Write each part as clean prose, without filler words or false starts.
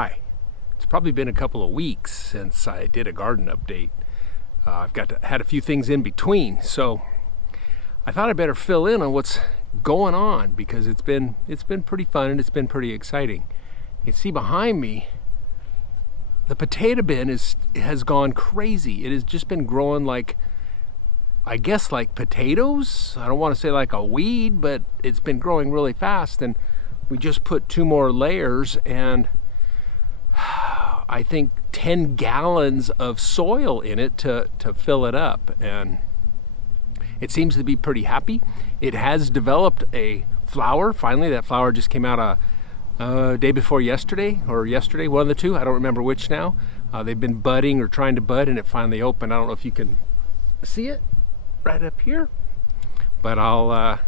Hi. It's probably been a couple of weeks since I did a garden update. I've had a few things in between, so I thought I'd better fill in on what's going on because it's been pretty fun and it's been pretty exciting. You can see behind me, the potato bin has gone crazy. It has just been growing like, I guess, like potatoes. I don't want to say like a weed, but it's been growing really fast. And we just put 2 more layers and I think 10 gallons of soil in it to fill it up, and it seems to be pretty happy. It has developed a flower. Finally, that flower just came out day before yesterday, or yesterday, one of the two. I don't remember which now. They've been budding or trying to bud, and it finally opened. I don't know if you can see it right up here, but I'll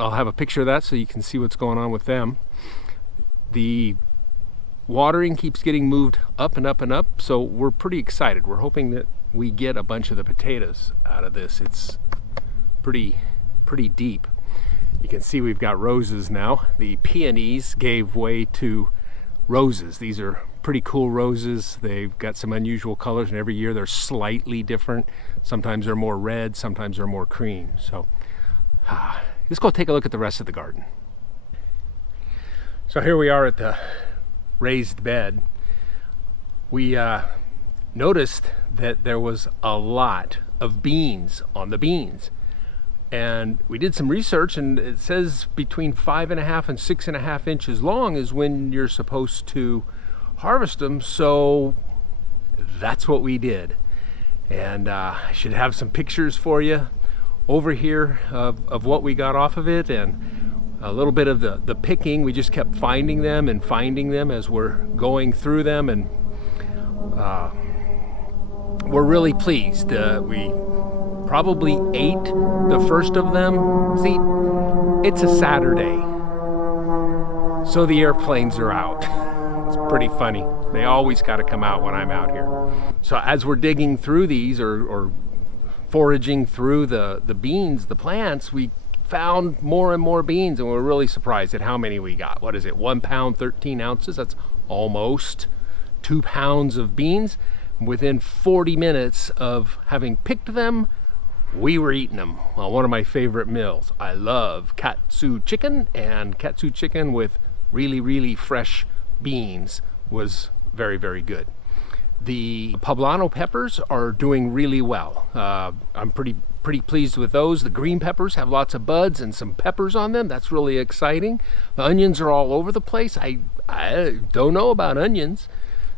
have a picture of that so you can see what's going on with them. The watering keeps getting moved up and up and up, so we're pretty excited. We're hoping that we get a bunch of the potatoes out of this. It's pretty deep. You can see we've got roses now. The peonies gave way to roses. These are pretty cool roses. They've got some unusual colors, and every year they're slightly different. Sometimes they're more red, sometimes they're more cream. So let's go take a look at the rest of the garden. So here we are at the raised bed. We noticed that there was a lot of beans on the beans, and we did some research, and it says between 5.5 and 6.5 inches long is when you're supposed to harvest them. So that's what we did, and I should have some pictures for you over here of what we got off of it, and a little bit of the picking. We just kept finding them as we're going through them, and we're really pleased. We probably ate the first of them. See, it's a Saturday, so the airplanes are out. It's pretty funny. They always got to come out when I'm out here. So as we're digging through these or foraging through the beans, the plants, we found more and more beans, and we're really surprised at how many we got. What is it, 1 pound 13 ounces? That's almost 2 pounds of beans. Within 40 minutes of having picked them, we were eating them. Well, one of my favorite meals. I love katsu chicken, and katsu chicken with really fresh beans was very good. The poblano peppers are doing really well. I'm pretty pleased with those. The green peppers have lots of buds and some peppers on them. That's really exciting. The onions are all over the place. I don't know about onions.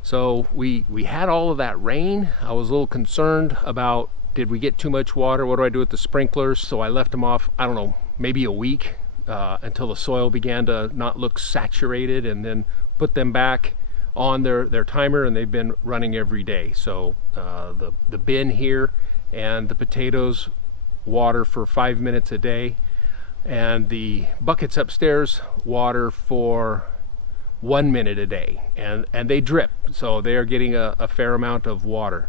So we had all of that rain. I was a little concerned about, did we get too much water? What do I do with the sprinklers? So I left them off, I don't know, maybe a week until the soil began to not look saturated, and then put them back on their timer, and they've been running every day. So the bin here and the potatoes water for 5 minutes a day, and the buckets upstairs water for 1 minute a day, and they drip, so they are getting a fair amount of water.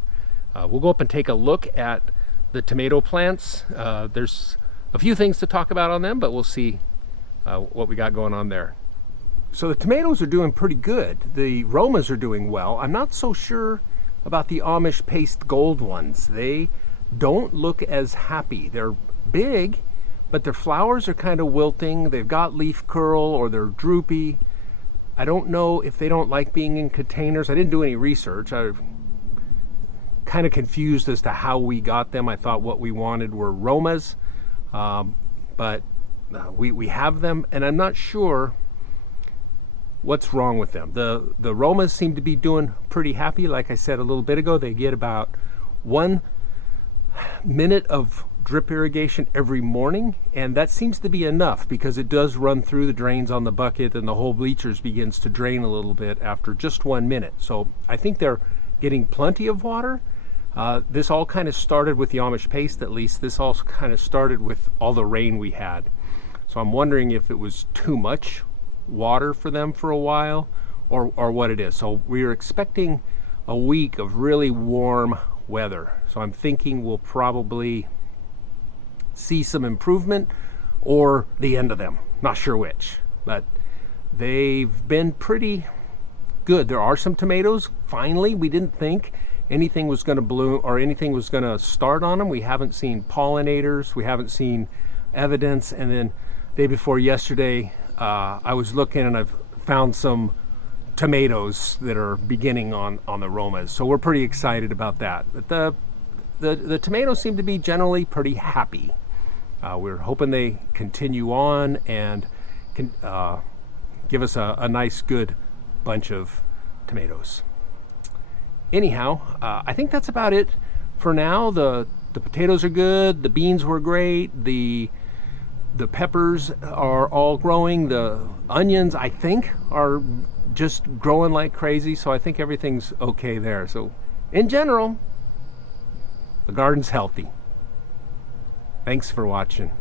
We'll go up and take a look at the tomato plants. There's a few things to talk about on them, but we'll see what we got going on there. So the tomatoes are doing pretty good. The Romas are doing well. I'm not so sure about the Amish paste gold ones. They don't look as happy. They're big, but their flowers are kind of wilting. They've got leaf curl, or they're droopy. I don't know if they don't like being in containers. I didn't do any research. I'm kind of confused as to how we got them. I thought what we wanted were Romas, but we have them, and I'm not sure what's wrong with them. The Romas seem to be doing pretty happy. Like I said a little bit ago, they get about 1 minute of drip irrigation every morning, and that seems to be enough because it does run through the drains on the bucket, and the whole bleachers begins to drain a little bit after just 1 minute. So I think they're getting plenty of water. This all kind of started with the Amish paste. At least this all kind of started with all the rain we had. So I'm wondering if it was too much water for them for a while, or what it is. So we're expecting a week of really warm weather. So I'm thinking we'll probably see some improvement or the end of them. Not sure which, but they've been pretty good. There are some tomatoes. Finally, we didn't think anything was going to bloom or anything was going to start on them. We haven't seen pollinators. We haven't seen evidence. And then day before yesterday, I was looking and I've found some tomatoes that are beginning on the Romas. So we're pretty excited about that. But the tomatoes seem to be generally pretty happy. We're hoping they continue on and can give us a nice, good bunch of tomatoes. Anyhow, I think that's about it for now. The potatoes are good. The beans were great. The peppers are all growing. The onions, I think, are just growing like crazy. So I think everything's okay there. So in general, the garden's healthy. Thanks for watching.